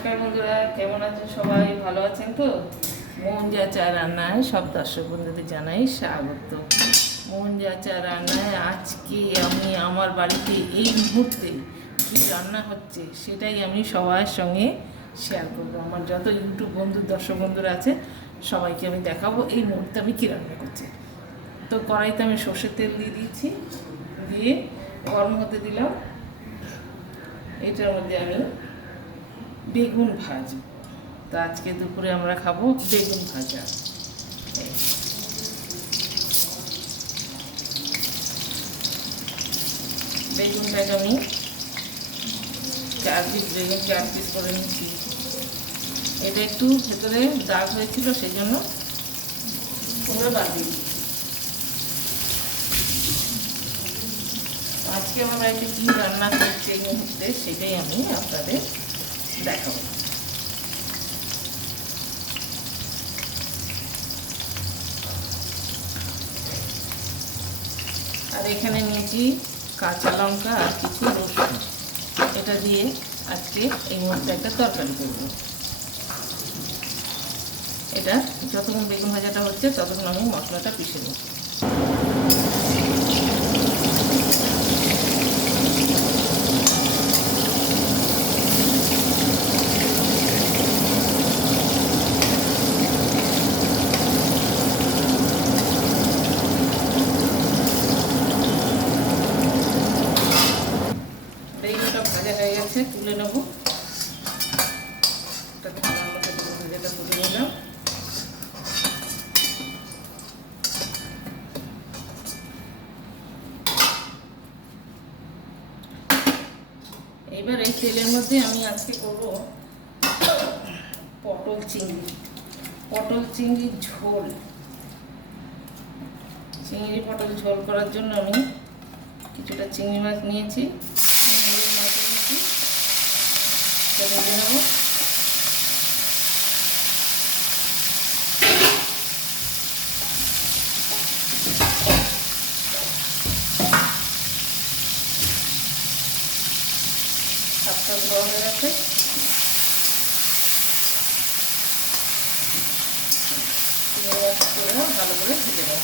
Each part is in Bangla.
নমস্কার বন্ধুরা, কেমন আছেন সবাই? ভালো আছেন তো? মোহন যা চা রান্নায় সব দর্শক বন্ধুদের জানাই স্বাগত। মোহন যা চা রান্নায় আজকে আমি আমার বাড়িতে এই মুহূর্তে কী রান্না হচ্ছে সেটাই আমি সবার সঙ্গে শেয়ার করবো। আমার যত ইউটিউব বন্ধু দর্শক বন্ধুরা আছে সবাইকে আমি দেখাবো এই মুহূর্তে আমি কী রান্না করছি। তো কড়াইতে আমি সর্ষের তেল দিয়ে দিয়েছি, দিয়ে গরম হতে দিলাম। এটার মধ্যে আমি বেগুন ভাজবো। তো আজকে দুপুরে আমরা খাবো বেগুন ভাজা। বেগুনটাকে আমি 4 পিস বেগুন 4 পিস করে নিচ্ছি। এটা একটু ভেতরে দাগ হয়েছিল সেই জন্য পুরো বাদ দিই। আজকে আমার বাড়িতে কী রান্না করছে এই মুহূর্তে সেটাই আমি আপনাদের দেখাবো। আর এখানে নিয়েছি কাঁচা লঙ্কা আর কিছু রসুন, এটা দিয়ে আজকে এই মুহূর্তে একটা তরকারি করব। এটা যতক্ষণ বেগুন ভাজাটা হচ্ছে ততক্ষণ আমি মশলাটা পিষে নেব। বেগুনটা ভাজা হয়ে গেছে, তুলে নেব। ভাজাটা তুলে নিলাম। এবার এই তেলের মধ্যে আমি আজকে করব পটল চিংড়ির ঝোল। চিংড়ি পটল ঝোল করার জন্য আমি কিছুটা চিংড়ি মাছ নিয়েছি, মাছ নিয়েছি, সেটা দিয়ে নেব। সাতটা গরম হয়ে গেছে, ভালো করে ভেজে নেব।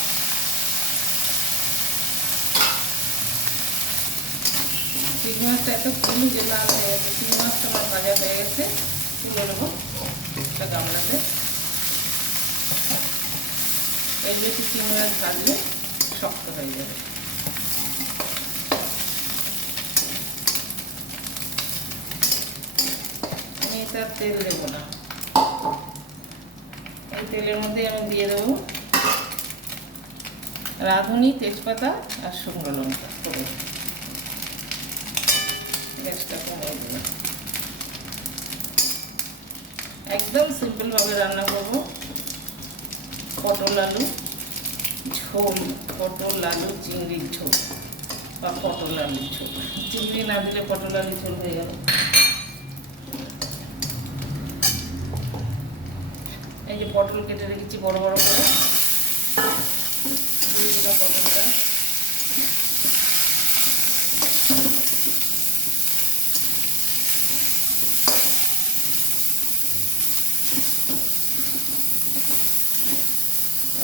চিংড়ি মাছটা এত ফুলি যে লাল হয়ে গেছে। চিংড়ি মাছটা আমার ভাজা হয়ে গেছে, তুলে নেবো একটা গামলাতে। এর বেশি চিংড়ি মাছ ভাজলে শক্ত হয়ে যাবে। আমি এটা তেল দেবো না, এই তেলের মধ্যে আমি দিয়ে দেবো রাঁধুনি, তেজপাতা আর শুকনো লঙ্কা করে। গ্যাসটা কমিয়ে দেবো। একদম সিম্পলভাবে রান্না করবো পটল আলু ঝোল, পটল আলু চিংড়ির ঝোল বা পটল আলুর ঝোল। চিংড়ি না দিলে পটল আলু ঝোল হয়ে গেল। এই যে পটল কেটে রেখেছি বড় বড় করে, দিয়ে দিলাম পটলটা।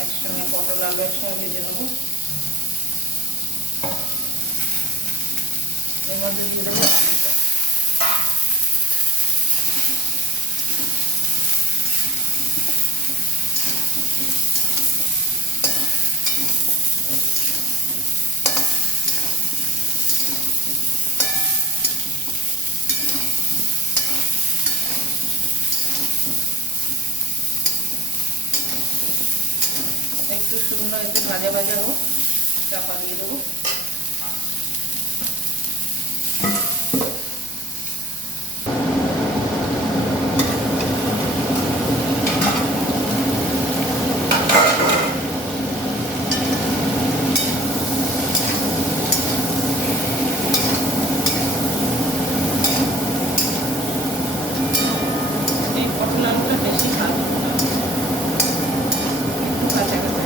একসঙ্গে পটল আলু একসঙ্গে ভেজে নেবো। এর মধ্যে দিয়ে দেবো আলুটা। একটু শুকনো এতে ভাজা ভাজা হোক, চাপা দিয়ে দেবো। এই পটল আলুটা বেশি ভালো কাঁচা কাঁচা।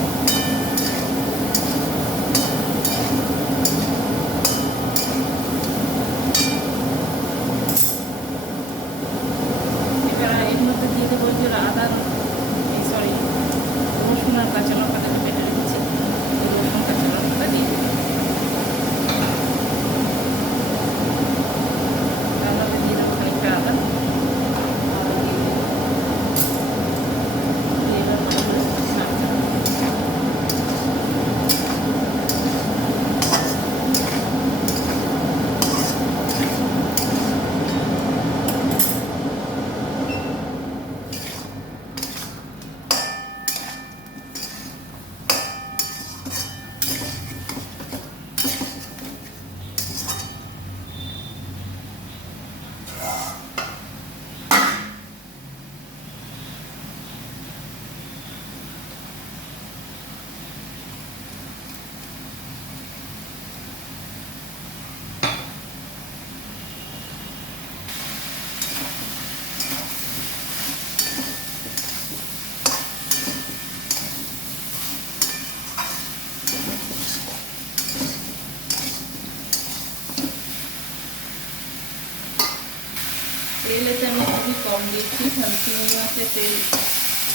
কম দিয়েছি, কারণ চিংড়ি মাছের তেল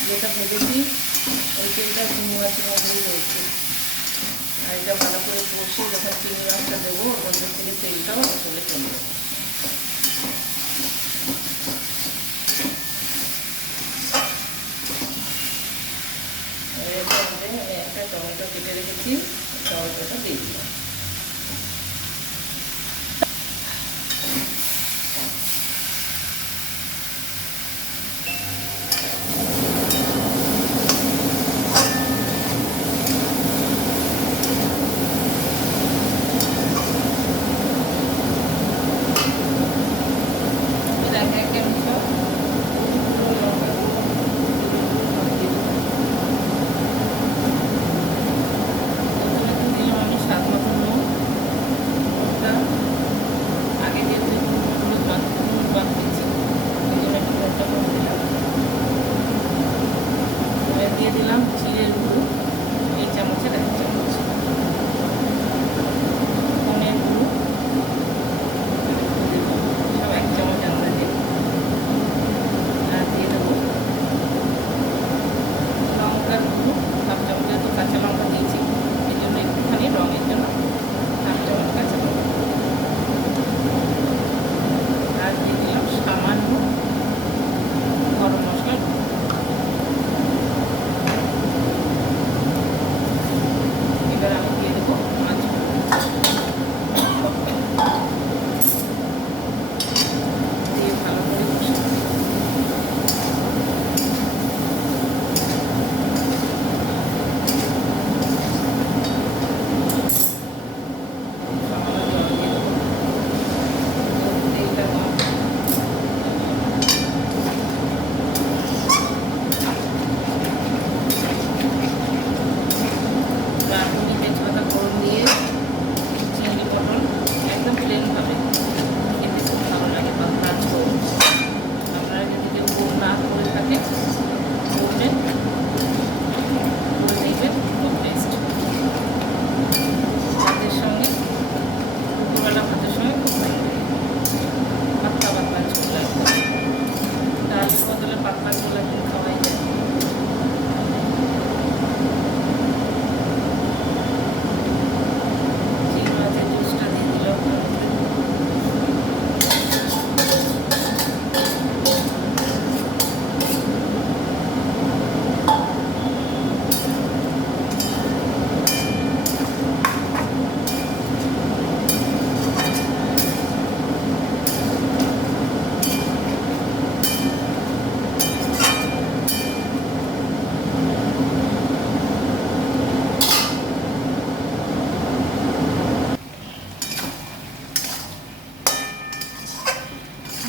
যেটা ভেজেছি ওই তেলটা চিংড়ি মাছের মধ্যেই রয়েছে। আর এটা ভালো করে কষিয়ে যখন চিংড়ি মাছটা দেবো ওর মধ্যে থেকে তেলটাও চলে চলে যাবে। এর মধ্যে আমি একটা টমেটো কেটে রেখেছি, টমেটোটা দিয়ে দিলাম। দিয়ে দিলাম জিরের গুঁড়ো, এই চামচের 1 চামচ, ধনের গুঁড়ো সব 1 চামচ আন্দাজে, আর দিয়ে দেবো লঙ্কার গুঁড়ো 1/2 চামচ, তো কাঁচা লঙ্কা দিয়েছি এই জন্য একটুখানি রঙের জন্য 1/2 চামচ কাঁচা লঙ্কা, আর দিয়ে দিলাম সামান্য গরম মশলা। এবার আমি দিয়ে দেবো মাছ, দিয়ে ভালো করে কষে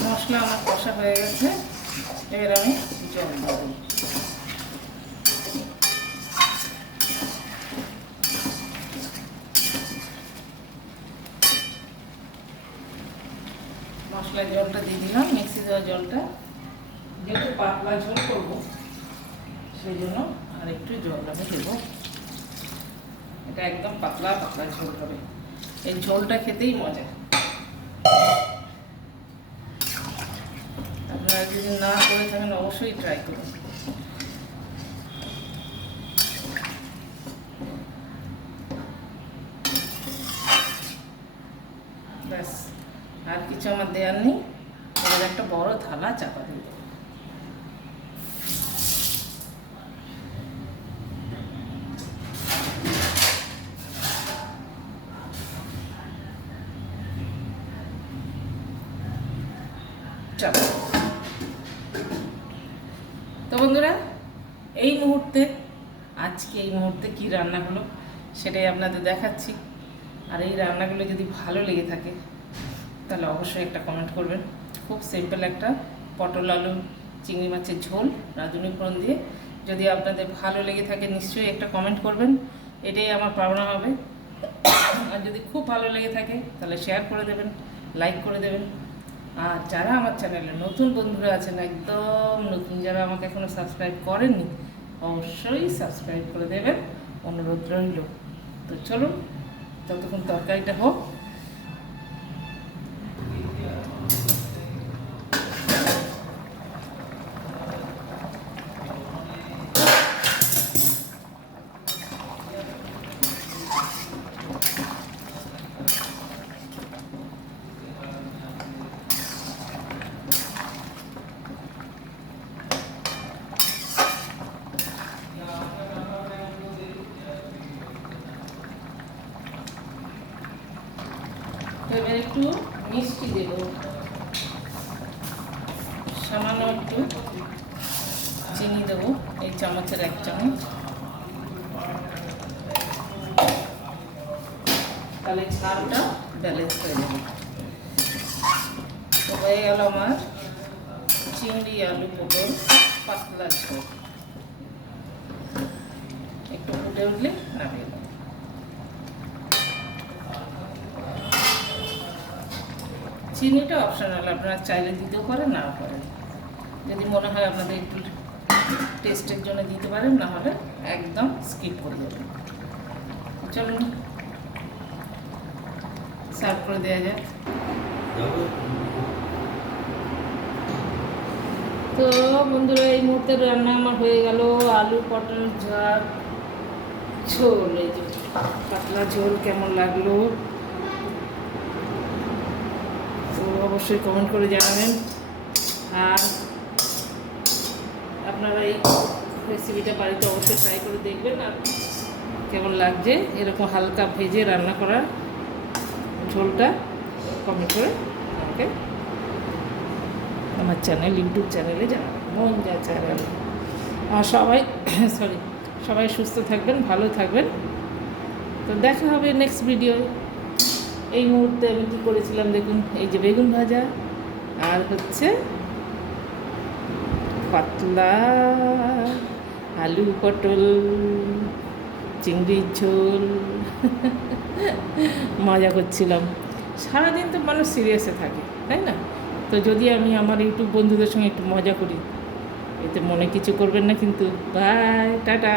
মশলা আমার কষা হয়ে গেছে। এবার আমি জল দেবো। মশলার জলটা দিয়ে দিলাম, মিক্সি দেওয়া জলটা, যেহেতু পাতলা ঝোল করবো সেই জন্য আর একটু জল আমি দেবো। এটা একদম পাতলা পাতলা ঝোল হবে, এই ঝোলটা খেতেই মজা। আপনারা যদি না করে থাকেন অবশ্যই ট্রাই করুন। ব্যাস, আর কিছু আমার দেওয়ার নেই। এবার একটা বড় থালা চাপা দিয়ে দেবো। তো বন্ধুরা, এই মুহূর্তে কি রান্না হলো সেটাই আপনাদের দেখাচ্ছি। আর এই রান্নাগুলো যদি ভালো লেগে থাকে তাহলে অবশ্যই একটা কমেন্ট করবেন। খুব সিম্পল একটা পটল আলু চিংড়ি মাছের ঝোল রাঁধুনি ফোড়ন দিয়ে। যদি আপনাদের ভালো লেগে থাকে নিশ্চয়ই একটা কমেন্ট করবেন, এটাই আমার পাওনা হবে। আর যদি খুব ভালো লেগে থাকে তাহলে শেয়ার করে দেবেন, লাইক করে দেবেন। আর যারা আমার চ্যানেলে নতুন বন্ধুরা আছেন, একদম নতুন, যারা আমাকে এখনও সাবস্ক্রাইব করেননি, অবশ্যই সাবস্ক্রাইব করে দেবেন, অনুরোধ রইল। তো চলুন ততক্ষণ তরকারিটা হোক। এবার একটু মিষ্টি দেব, সামান্য একটু চিনি দেবো, এই চামচের 1 চামচ। তাহলে ঝালটা ব্যালেন্স হয়ে যাবে। তো হয়ে গেল আমার চিংড়ি আলু পটল পাতলা ঝোল। একটু ফুটে উঠলে নামিয়ে দেবো। চিনিটা অপশনাল, আপনারা চাইলে দিতেও পারেন, না পারেন। যদি মনে হয় আপনাদের একটু টেস্টের জন্য দিতে পারেন, না হলে একদম স্কিপ করে দেবেন। চলুন সার্ভ করে দেওয়া যাক। তো বন্ধুরা, এই মুহূর্তে রান্না আমার হয়ে গেল আলু পটল ঝোল। এই যে পাতলা ঝোল কেমন লাগলো তো অবশ্যই কমেন্ট করে জানাবেন। আর আপনারা এই রেসিপিটা বাড়িতে অবশ্যই ট্রাই করে দেখবেন আর কেমন লাগছে। এরকম হালকা ভেজে রান্না করা ঝোলটা কমেন্ট করে আমাকে আমার ইউটিউব চ্যানেলে জানাবেন, মন যা চ্যানেল। আর সবাই সুস্থ থাকবেন, ভালো থাকবেন। তো দেখা হবে নেক্সট ভিডিওয়। এই মুহূর্তে আমি কী করেছিলাম দেখুন, এই যে বেগুন ভাজা আর হচ্ছে পাতলা আলু পটল চিংড়ির ঝোল। মজা করছিলাম। সারাদিন তো মানুষ সিরিয়াসে থাকে, তাই না? তো যদি আমি আমার ইউটিউব বন্ধুদের সঙ্গে একটু মজা করি, এতে মনে কিছু করবেন না কিন্তু। Bye, tata.